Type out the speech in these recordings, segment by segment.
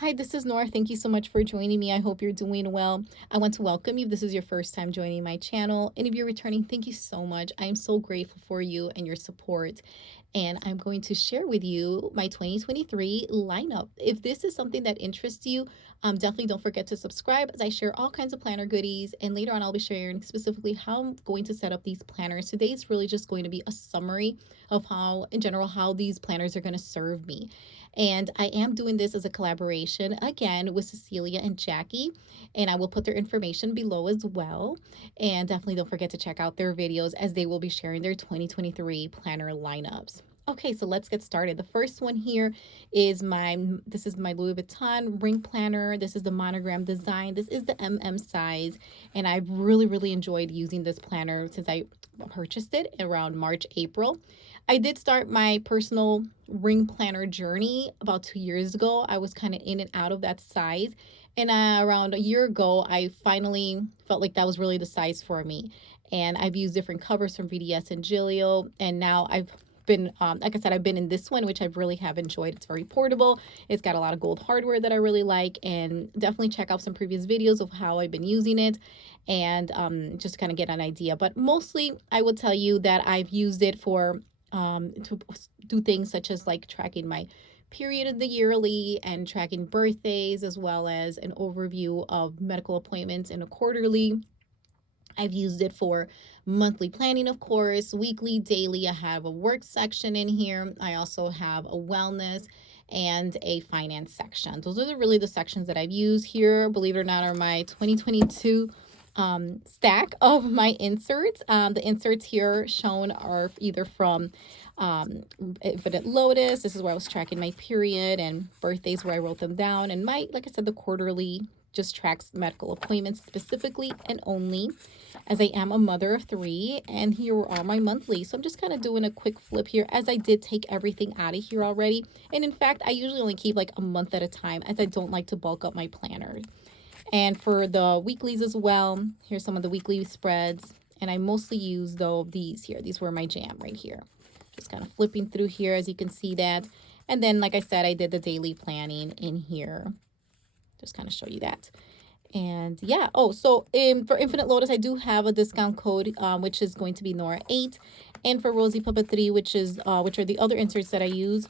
Hi, this is Nora. Thank you so much for joining me. I hope you're doing well. I want to welcome you if this is your first time joining my channel. And if you're returning, thank you so much. I am so grateful for you and your support. And I'm going to share with you my 2023 lineup. If this is something that interests you, definitely don't forget to subscribe as I share all kinds of planner goodies. And later on, I'll be sharing specifically how I'm going to set up these planners. Today is really just going to be a summary of how, in general, how these planners are going to serve me. And I am doing this as a collaboration again with Cecilia and Jackie. And I will put their information below as well. And definitely don't forget to check out their videos as they will be sharing their 2023 planner lineups. Okay, so let's get started. The first one here is this is my Louis Vuitton ring planner. This is the monogram design. This is the MM size. And I've really enjoyed using this planner since I purchased it around March, April. I did start my personal ring planner journey about 2 years ago. I was kind of in and out of that size. And around a year ago, I finally felt like that was really the size for me. And I've used different covers from VDS and Gilio. And now I've been, like I said, I've been in this one, which I really have enjoyed. It's very portable. It's got a lot of gold hardware that I really like. And definitely check out some previous videos of how I've been using it and just kind of get an idea. But mostly, I will tell you that I've used it to do things such as like tracking my period of the yearly and tracking birthdays, as well as an overview of medical appointments in a quarterly. I've used it for monthly planning, of course, weekly, daily. I have a work section in here. I also have a wellness and a finance section. Those are really the sections that I've used here. Believe it or not, are my 2022 stack of my inserts. The inserts here shown are either from Infinite Lotus. This is where I was tracking my period, and birthdays where I wrote them down. And like I said, the quarterly just tracks medical appointments specifically and only, as I am a mother of three. And here are my monthly. So I'm just kind of doing a quick flip here, as I did take everything out of here already. And in fact, I usually only keep like a month at a time, as I don't like to bulk up my planner. And for the weeklies as well, here's some of the weekly spreads. And I mostly use, though, these here. These were my jam right here. Just kind of flipping through here, as you can see that. And then, like I said, I did the daily planning in here. Just kind of show you that. And yeah, so for Infinite Lotus, I do have a discount code, which is going to be Nora8. And for Rosie Papeterie, which are the other inserts that I use,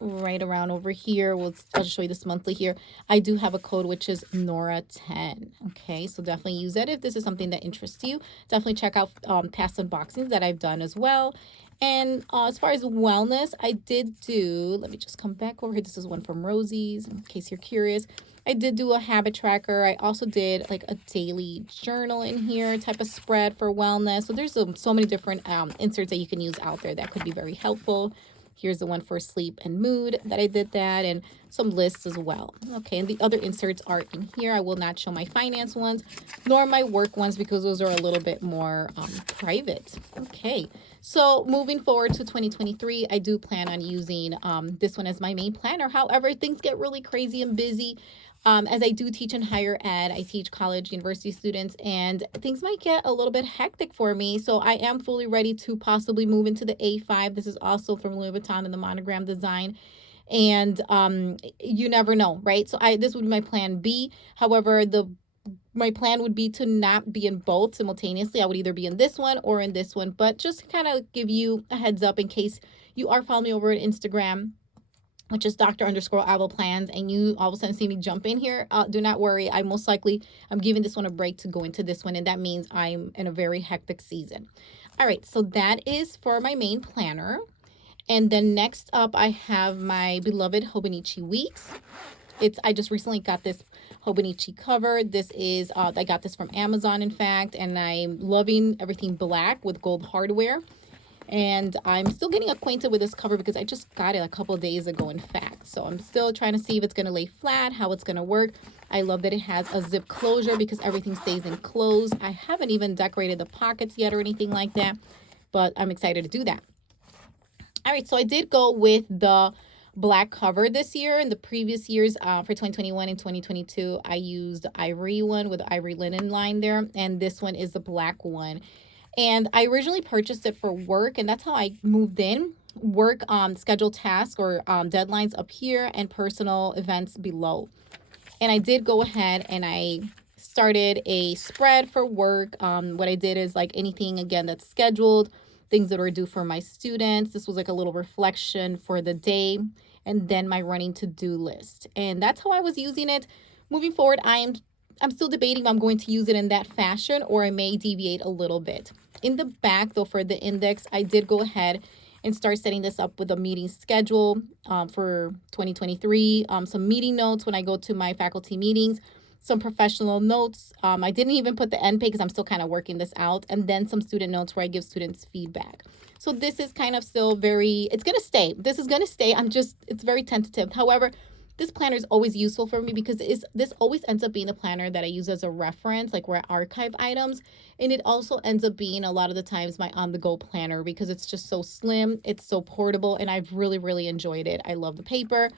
right around over here, I'll just show you this monthly here. I do have a code, which is Nora10. Okay, so definitely use that if this is something that interests you. Definitely check out past unboxings that I've done as well. And as far as wellness, I did do, let me just come back over here. This is one from Rosie's, in case you're curious. I did do a habit tracker. I also did like a daily journal in here type of spread for wellness. So there's so many different inserts that you can use out there that could be very helpful. Here's the one for sleep and mood that I did that, and some lists as well. Okay, and the other inserts are in here. I will not show my finance ones, nor my work ones, because those are a little bit more private. Okay, so moving forward to 2023, I do plan on using this one as my main planner. However, things get really crazy and busy. As I do teach in higher ed, I teach college, university students, and things might get a little bit hectic for me. So I am fully ready to possibly move into the A5. This is also from Louis Vuitton in the monogram design. And you never know, right? So this would be my plan B. However, my plan would be to not be in both simultaneously. I would either be in this one or in this one, but just to kind of give you a heads up in case you are following me over at Instagram, which is Dr_Avo Plans, and you all of a sudden see me jump in here, do not worry. I'm giving this one a break to go into this one, and that means I'm in a very hectic season. All right, so that is for my main planner. And then next up, I have my beloved Hobonichi Weeks. I just recently got this Hobonichi cover. This is, I got this from Amazon, in fact, and I'm loving everything black with gold hardware. And I'm still getting acquainted with this cover because I just got it a couple of days ago, in fact. So I'm still trying to see if it's going to lay flat, how it's going to work. I love that it has a zip closure because everything stays enclosed. I haven't even decorated the pockets yet or anything like that, but I'm excited to do that. All right, so I did go with the black cover this year. In the previous years, for 2021 and 2022, I used the ivory one with the ivory linen line there, and this one is the black one. And I originally purchased it for work, and that's how I moved in. Work scheduled tasks or deadlines up here and personal events below. And I did go ahead and I started a spread for work. What I did is like anything again that's scheduled, things that are due for my students. This was like a little reflection for the day, and then my running to-do list. And that's how I was using it. Moving forward, I'm still debating if I'm going to use it in that fashion or I may deviate a little bit. In the back, though, for the index, I did go ahead and start setting this up with a meeting schedule for 2023, some meeting notes when I go to my faculty meetings, some professional notes. I didn't even put the end pay because I'm still kind of working this out, and then some student notes where I give students feedback. So this is kind of still very, it's going to stay. This is going to stay. It's very tentative. However, this planner is always useful for me because this always ends up being a planner that I use as a reference, like where I archive items. And it also ends up being a lot of the times my on-the-go planner because it's just so slim, it's so portable, and I've really, really enjoyed it. I love the paper.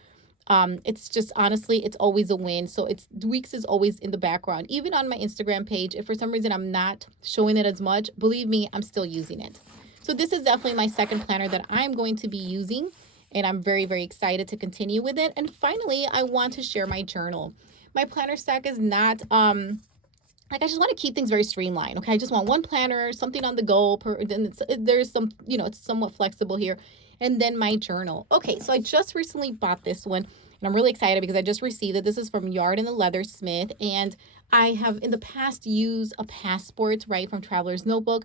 It's just honestly, it's always a win. So it's Weeks is always in the background. Even on my Instagram page, if for some reason I'm not showing it as much, believe me, I'm still using it. So this is definitely my second planner that I'm going to be using, and I'm very, very excited to continue with it. And finally, I want to share my journal. My planner stack is not like I just want to keep things very streamlined. Okay, I just want one planner, something on the go. Then there's some, it's somewhat flexible here, and then my journal. Okay, so I just recently bought this one, and I'm really excited because I just received it. This is from Yard and the Leathersmith, and I have in the past used a passport right from Traveler's Notebook.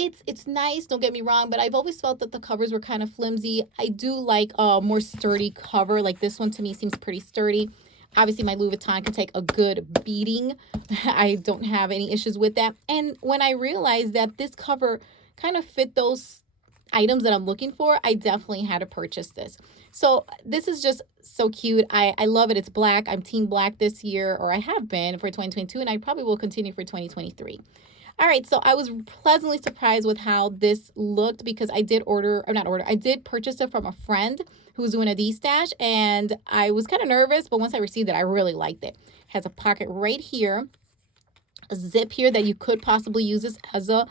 It's nice, don't get me wrong, but I've always felt that the covers were kind of flimsy. I do like a more sturdy cover. Like this one to me seems pretty sturdy. Obviously, my Louis Vuitton can take a good beating. I don't have any issues with that. And when I realized that this cover kind of fit those items that I'm looking for, I definitely had to purchase this. So this is just so cute. I love it. It's black. I'm team black this year, or I have been for 2022, and I probably will continue for 2023. All right, so I was pleasantly surprised with how this looked because I did I did purchase it from a friend who was doing a D-stash, and I was kind of nervous, but once I received it, I really liked it. It has a pocket right here, a zip here that you could possibly use this as a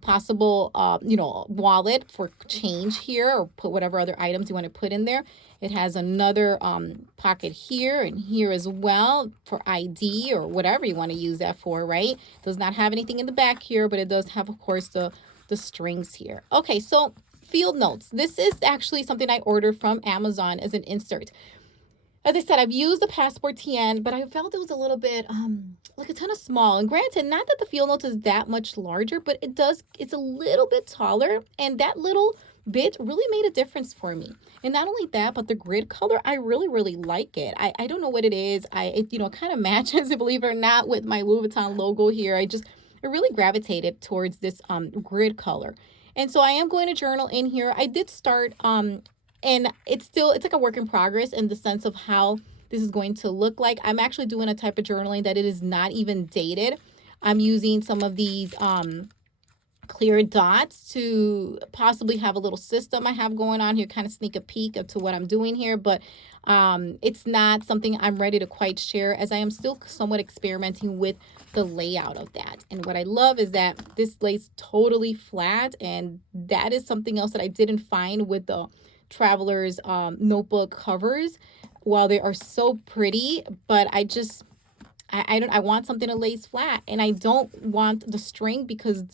possible wallet for change here, or put whatever other items you want to put in there. It has another pocket here and here as well for ID or whatever you want to use that for, right? It does not have anything in the back here, but it does have, of course, the strings here. Okay, so field notes. This is actually something I ordered from Amazon as an insert. As I said, I've used the Passport TN, but I felt it was a little bit like a ton of small. And granted, not that the field notes is that much larger, but it's a little bit taller, and that little bit really made a difference for me. And not only that, but the grid color, I really, really like it. I don't know what it is. It kind of matches, believe it or not, with my Louis Vuitton logo here. I really gravitated towards this grid color. And so I am going to journal in here. I did start and it's like a work in progress in the sense of how this is going to look like. I'm actually doing a type of journaling that it is not even dated. I'm using some of these clear dots to possibly have a little system I have going on here, kind of sneak a peek into what I'm doing here, but it's not something I'm ready to quite share, as I am still somewhat experimenting with the layout of that. And what I love is that this lays totally flat, and that is something else that I didn't find with the Traveler's notebook covers. While they are so pretty, but I want something that lays flat, and I don't want the string because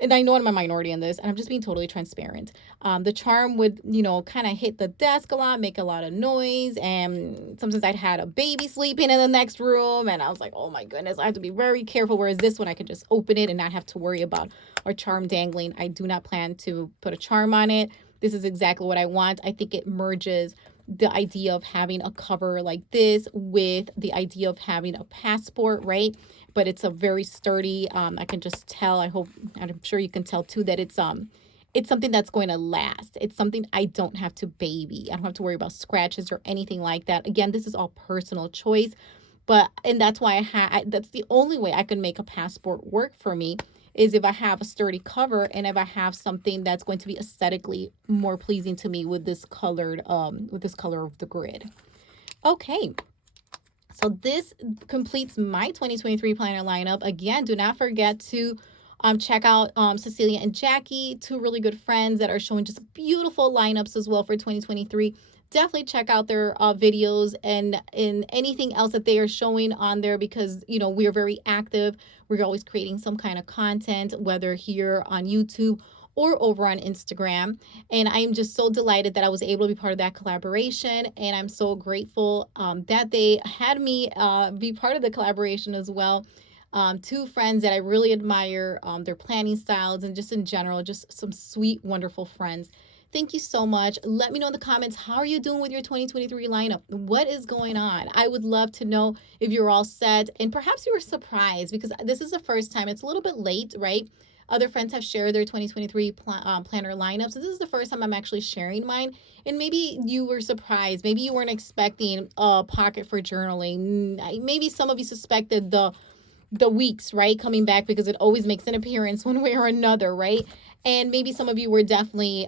and I know I'm a minority in this, and I'm just being totally transparent. The charm would, kind of hit the desk a lot, make a lot of noise, and sometimes I'd had a baby sleeping in the next room, and I was like, oh my goodness, I have to be very careful, whereas this one, I can just open it and not have to worry about a charm dangling. I do not plan to put a charm on it. This is exactly what I want. I think it merges the idea of having a cover like this with the idea of having a passport, right? But it's a very sturdy, I can just tell, I'm sure you can tell too, that it's something that's going to last. It's something I don't have to baby. I don't have to worry about scratches or anything like that. Again, this is all personal choice, and that's why that's the only way I can make a passport work for me, is if I have a sturdy cover and if I have something that's going to be aesthetically more pleasing to me with this color of the grid. Okay. So this completes my 2023 planner lineup. Again, do not forget to Check out Cecilia and Jackie, two really good friends that are showing just beautiful lineups as well for 2023. Definitely check out their videos and in anything else that they are showing on there, because we are very active. We're always creating some kind of content, whether here on YouTube or over on Instagram. And I am just so delighted that I was able to be part of that collaboration. And I'm so grateful that they had me be part of the collaboration as well. Two friends that I really admire, their planning styles, and just in general, just some sweet, wonderful friends. Thank you so much. Let me know in the comments, how are you doing with your 2023 lineup? What is going on? I would love to know if you're all set, and perhaps you were surprised because this is the first time. It's a little bit late, right? Other friends have shared their 2023 planner lineups. So this is the first time I'm actually sharing mine. And maybe you were surprised. Maybe you weren't expecting a pocket for journaling. Maybe some of you suspected the weeks, right, coming back, because it always makes an appearance one way or another, right? And maybe some of you were definitely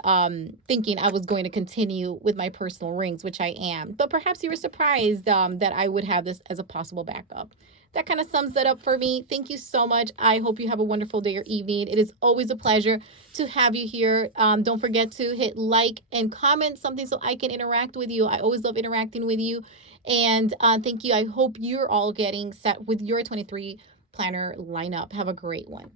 thinking I was going to continue with my personal rings, which I am. But perhaps you were surprised that I would have this as a possible backup. That kind of sums that up for me. Thank you so much. I hope you have a wonderful day or evening. It is always a pleasure to have you here. Don't forget to hit like and comment something so I can interact with you. I always love interacting with you. And thank you. I hope you're all getting set with your 23 planner lineup. Have a great one.